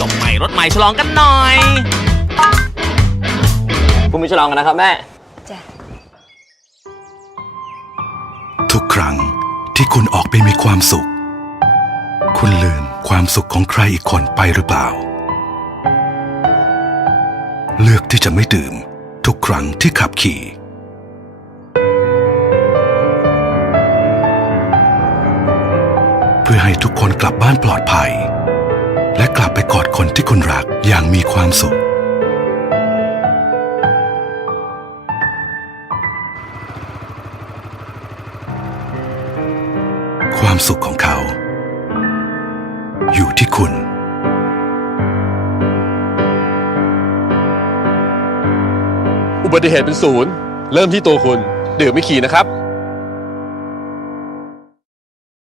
จบใหม่รถใหม่ฉลองกันหน่อยคุณมีฉลองกันนะครับแม่ ทุกครั้งที่คุณออกไปมีความสุข คุณลืมความสุขของใครอีกคนไปหรือเปล่า เลือกที่จะไม่ดื่ม ทุกครั้งที่ขับขี่ พื่อให้ทุกคนกลับบ้านปลอดภัย และกลับไปกอดคนที่คุณรักอย่างมีความสุข ความสุขของเขา อยู่ที่คุณอุบัติเหตุเป็นศูนย์ เริ่มที่ตัวคุณ ดื่มไม่ขี่นะครับ